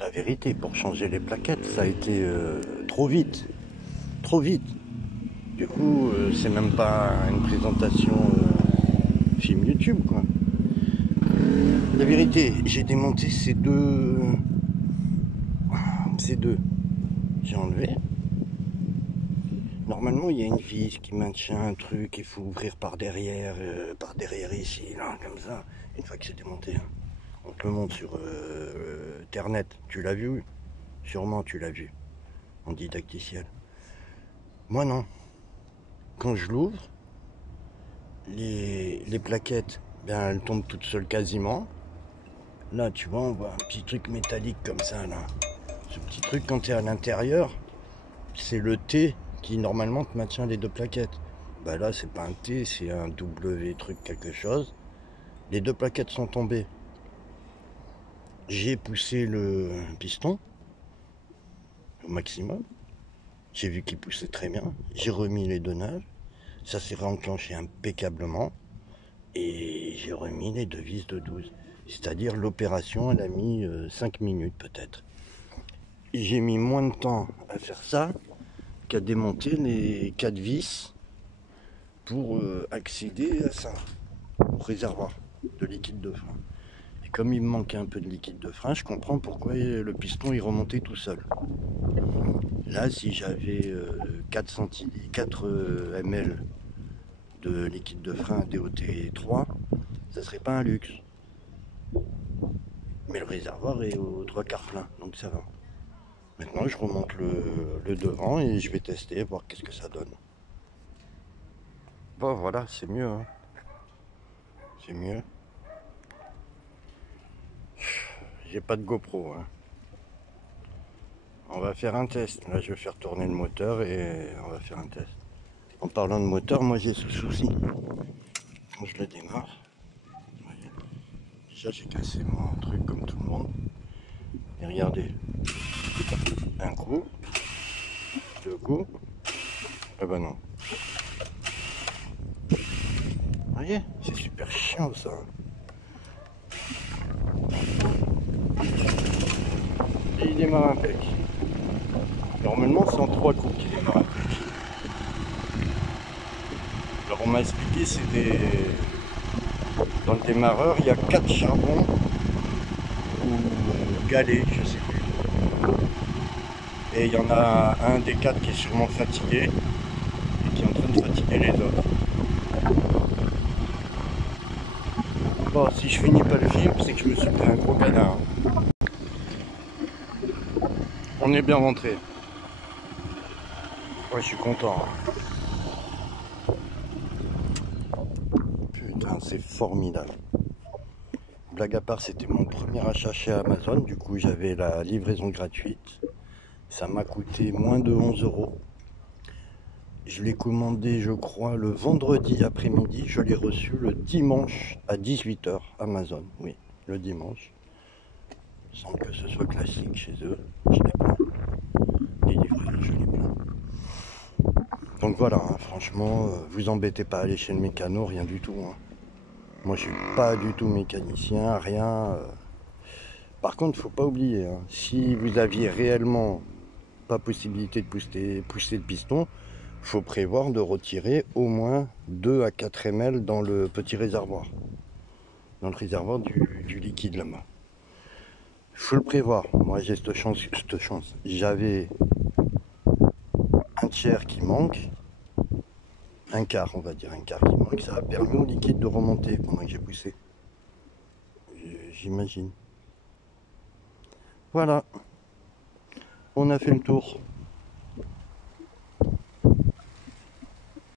La vérité, pour changer les plaquettes, ça a été trop vite. Trop vite. Du coup, c'est même pas une présentation film YouTube, quoi. La vérité, j'ai démonté ces deux. J'ai enlevé. Normalement, il y a une vis qui maintient un truc, il faut ouvrir par derrière ici, là, comme ça. Une fois que c'est démonté, hein. On te le montre sur Internet. Tu l'as vu? Sûrement, tu l'as vu. En didacticiel. Moi, non. Quand je l'ouvre, les plaquettes, ben, elles tombent toutes seules quasiment. Là, tu vois, on voit un petit truc métallique comme ça, là. Ce petit truc, quand tu es à l'intérieur, c'est le T qui, normalement, te maintient les deux plaquettes. Bah là, c'est pas un T, c'est un W truc quelque chose. Les deux plaquettes sont tombées. J'ai poussé le piston au maximum. J'ai vu qu'il poussait très bien. J'ai remis les deux nages. Ça s'est réenclenché impeccablement. Et j'ai remis les deux vis de 12. C'est-à-dire l'opération, elle a mis 5 minutes peut-être. Et j'ai mis moins de temps à faire ça qu'à démonter les 4 vis pour accéder à ça, au réservoir de liquide de frein. Et comme il me manquait un peu de liquide de frein, je comprends pourquoi le piston il remontait tout seul. Là, si j'avais 4 ml de liquide de frein DOT3, ça serait pas un luxe. Mais le réservoir est aux 3/4 plein, donc ça va. Maintenant, je remonte le devant et je vais tester, voir qu'est-ce que ça donne. Bon, voilà, c'est mieux. Hein. C'est mieux. J'ai pas de GoPro. Hein. On va faire un test. Là, je vais faire tourner le moteur et on va faire un test. En parlant de moteur, moi j'ai ce souci. Quand je le démarre, voyez, déjà j'ai cassé mon truc comme tout le monde. Et regardez, un coup, deux coups, ah bah non. Vous voyez, c'est super chiant ça. Et il démarre impec. Normalement c'est en 3 coups qu'il démarre impec. Alors on m'a expliqué, c'est des... Dans le démarreur, il y a 4 charbons ou galets, je sais plus. Et il y en a un des 4 qui est sûrement fatigué et qui est en train de fatiguer les autres. Bon, si je finis pas le film, c'est que je me suis pris un gros canard. On est bien rentré. Ouais, je suis content. Putain, c'est formidable. Blague à part, c'était mon premier achat chez Amazon. Du coup, j'avais la livraison gratuite. Ça m'a coûté moins de 11 €. Je l'ai commandé, je crois, le vendredi après-midi. Je l'ai reçu le dimanche à 18 h. Amazon, oui, le dimanche. Sans que ce soit classique chez eux. Je l'ai plein. Les livraisons, je l'ai plein. Donc voilà, hein, franchement, vous embêtez pas à aller chez le mécano, rien du tout. Hein. Moi, je suis pas du tout mécanicien, rien. Par contre, faut pas oublier, hein, si vous aviez réellement pas possibilité de pousser le piston, faut prévoir de retirer au moins 2 à 4 ml dans le petit réservoir. Dans le réservoir du liquide là-bas. Faut le prévoir. Moi, j'ai cette chance. J'avais un tiers qui manque. Un quart, on va dire, un quart qui manque. Ça a permis au liquide de remonter pendant que j'ai poussé. J'imagine. Voilà. On a fait le tour.